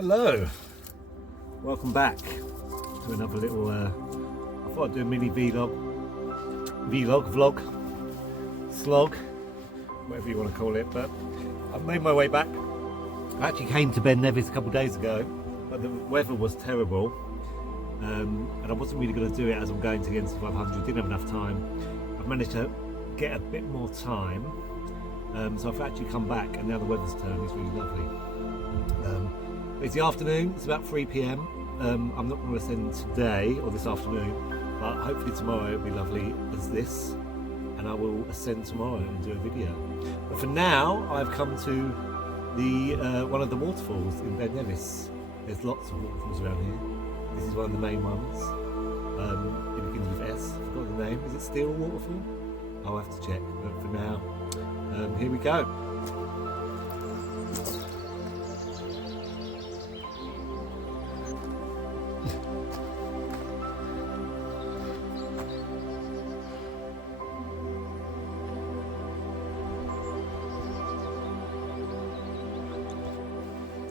Hello, welcome back to another little, I thought I'd do a mini vlog, slog, whatever you want to call it, but I've made my way back. I actually came to Ben Nevis a couple of days ago, but the weather was terrible, and I wasn't really going to do it as I'm going to the NC 500, didn't have enough time. I've managed to get a bit more time, so I've actually come back and now the weather's turned, it's really lovely. It's the afternoon, it's about 3 p.m. I'm not going to ascend today or this afternoon, but hopefully tomorrow it'll be lovely as this, and I will ascend tomorrow and do a video. But for now, I've come to the one of the waterfalls in Ben Nevis. There's lots of waterfalls around here. This is one of the main ones. It begins with S, I forgot the name. Is it Steall Waterfall? I'll have to check, but for now, here we go.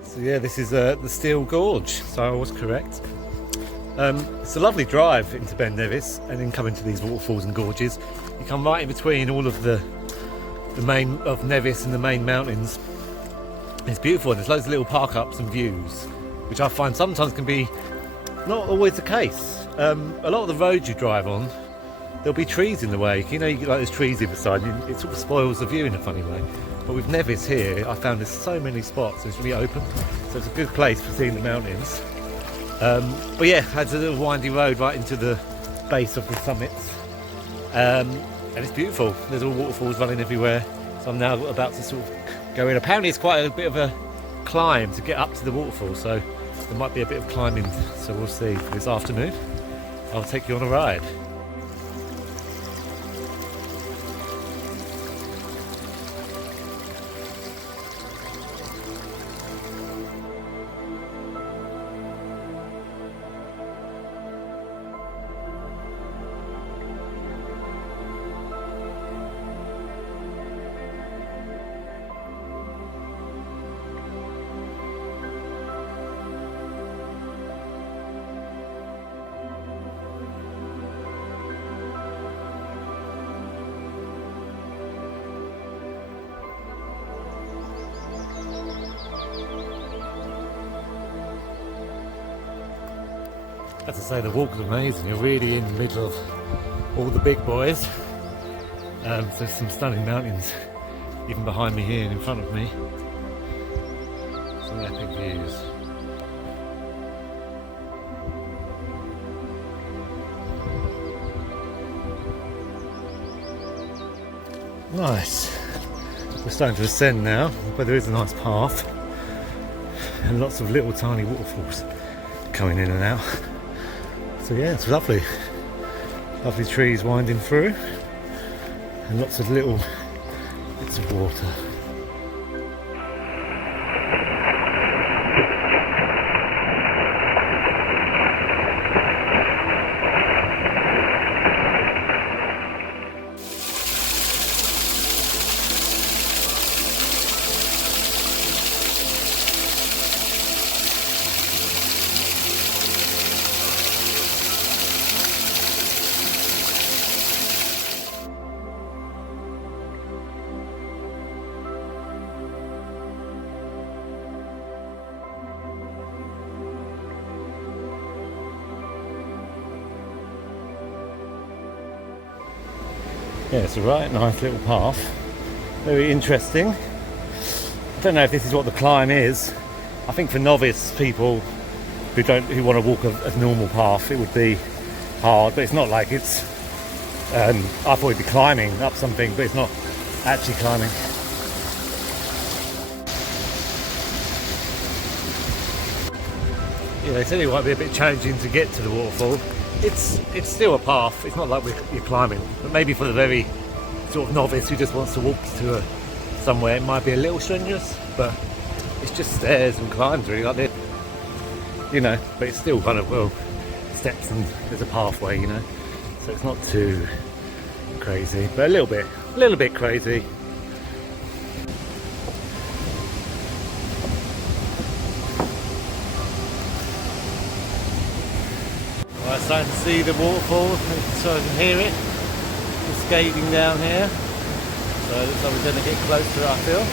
So yeah, this is the Steall Gorge, so I was correct. It's a lovely drive into Ben Nevis, and then coming to these waterfalls and gorges. You come right in between all of the main of Nevis and the main mountains. It's beautiful, and there's loads of little park ups and views, which I find sometimes can be not always the case. A lot of the roads you drive on, there'll be trees in the way. You know, you get like there's trees either side, and it sort of spoils the view in a funny way. But with Nevis here, I found there's so many spots, it's really open, so it's a good place for seeing the mountains. But yeah, there's a little windy road right into the base of the summits, and it's beautiful. There's all waterfalls running everywhere, so I'm now about to sort of go in. Apparently it's quite a bit of a climb to get up to the waterfall, so there might be a bit of climbing, so we'll see. For this afternoon, I'll take you on a ride. As I say, the walk is amazing. You're really in the middle of all the big boys. There's some stunning mountains even behind me here and in front of me. Some epic views. Nice. We're starting to ascend now, but there is a nice path and lots of little tiny waterfalls coming in and out. So yeah, it's lovely. Lovely trees winding through and lots of little bits of water. Yeah, it's a right nice little path, very interesting. I don't know if this is what the climb is. I think for novice people who want to walk a normal path, it would be hard, but it's not like it's I thought it'd be climbing up something, but it's not actually climbing. Yeah, they said it might be a bit challenging to get to the waterfall. It's still a path, it's not like you're climbing, but maybe for the very sort of novice who just wants to walk to somewhere, it might be a little strenuous, but it's just stairs and climbs really, like that, you know, but it's still kind of, well, steps and there's a pathway, you know, so it's not too crazy, but a little bit crazy. starting to see the waterfall, so I can hear it. It's cascading down here. So it looks like we're going to get close to it, I feel.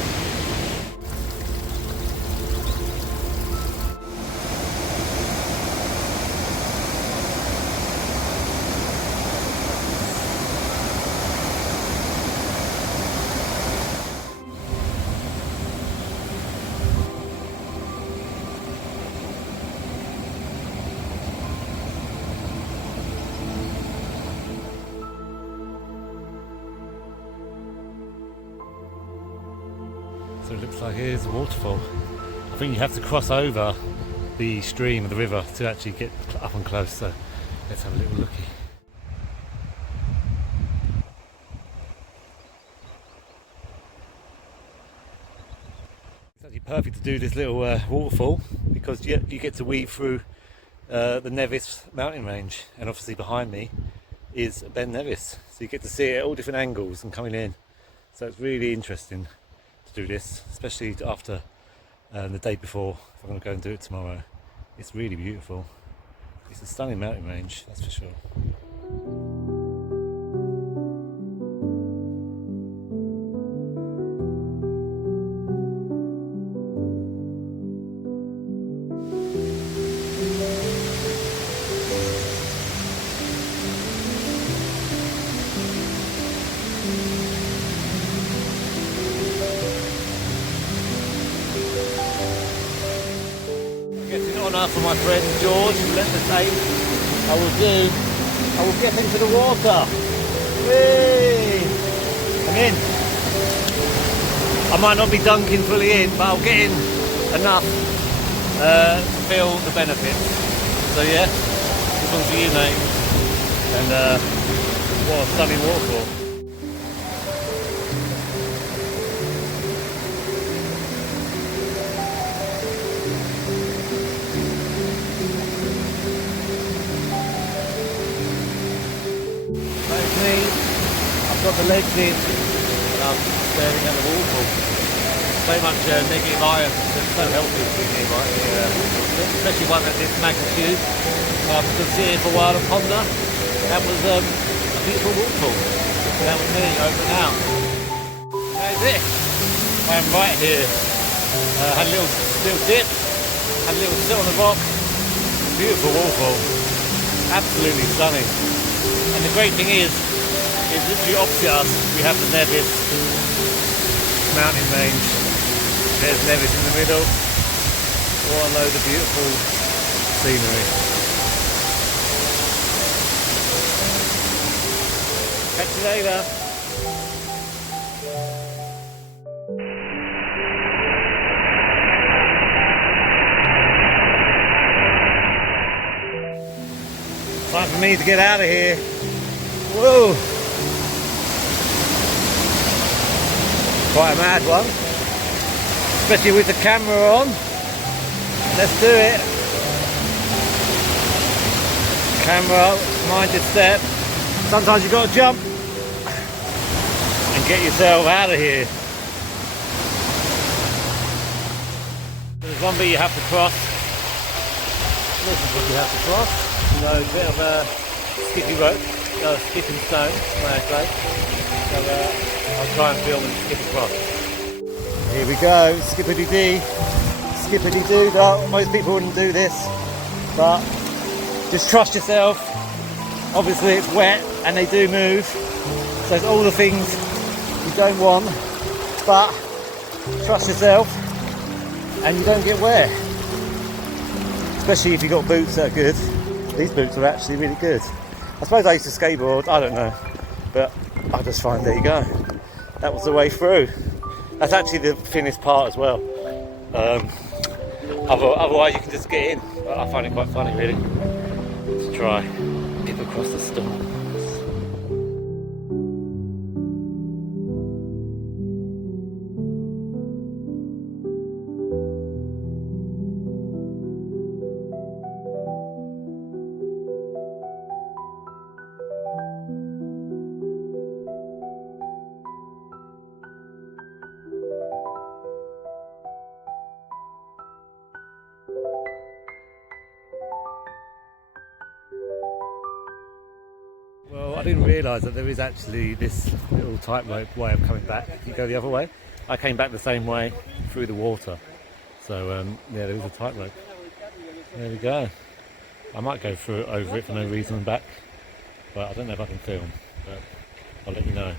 So it looks like here's a waterfall. I think you have to cross over the stream of the river to actually get up and close, so let's have a little looky. It's actually perfect to do this little waterfall because you get to weave through the Nevis mountain range, and obviously behind me is Ben Nevis, so you get to see it at all different angles and coming in. So it's really interesting to do this, especially after the day before. If I'm going to go and do it tomorrow, it's really beautiful. It's a stunning mountain range, that's for sure. For my friend George, who lent the tape, I will get into the water. Whee! I'm in. I might not be dunking fully in, but I'll get in enough to feel the benefits. So yeah, this one's for you, mate. And what a stunning waterfall. I've got the legs in and I'm staring at the waterfall. So much negative iron, it's so healthy being here, right here, especially one at this magnitude. I could sit here for a while and ponder. That was a beautiful waterfall. That was me open out. That is it. I am right here. Had a little dip, had a little sit on the rock. Beautiful waterfall. Absolutely stunning. And the great thing is literally opposite us we have the Nevis mountain range. There's Nevis in the middle. What a load of beautiful scenery. Catch you later. Time for me to get out of here. Whoa! Quite a mad one, especially with the camera on. Let's do it. Camera, mind your step. Sometimes you've got to jump and get yourself out of here. There's one bit you have to cross. This is what you have to cross. So a bit of a skippy rope, skipping stone, great. So I'll try and film and skip across. Here we go, skippity-dee, skippity-doo. Most people wouldn't do this, but just trust yourself. Obviously it's wet and they do move, so it's all the things you don't want, but trust yourself and you don't get wet. Especially if you've got boots that are good. These boots are actually really good. I suppose I used to skateboard, I don't know, but I just find, there you go. That was the way through. That's actually the thinnest part as well. Otherwise you can just get in. But I find it quite funny really. Let's try. Get across the storm. didn't realise that there is actually this little tightrope way of coming back. You go the other way. I came back the same way through the water. So yeah, there is a tightrope. There we go. I might go through it, over it for no reason and back, but I don't know if I can film, but I'll let you know.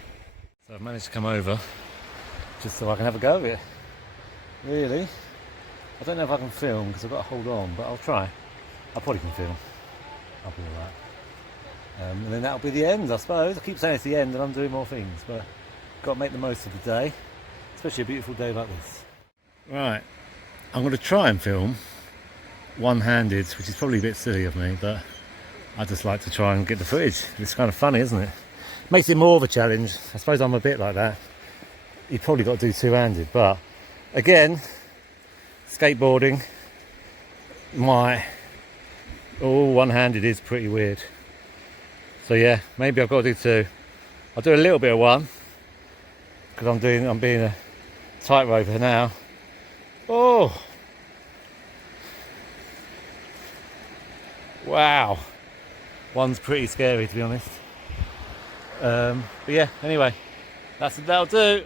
So I've managed to come over just so I can have a go of it. Really? I don't know if I can film because I've got to hold on, but I'll try. I probably can film. I'll be alright. And then that'll be the end, I suppose. I keep saying it's the end and I'm doing more things, but got to make the most of the day, especially a beautiful day like this. Right, I'm going to try and film one-handed, which is probably a bit silly of me, but I just like to try and get the footage. It's kind of funny, isn't it? Makes it more of a challenge. I suppose I'm a bit like that. You've probably got to do two-handed, but again, skateboarding, one-handed is pretty weird. So yeah, maybe I've got to do two. I'll do a little bit of one because I'm being a tightroper now. Oh, wow, one's pretty scary to be honest. But yeah, anyway, that'll do.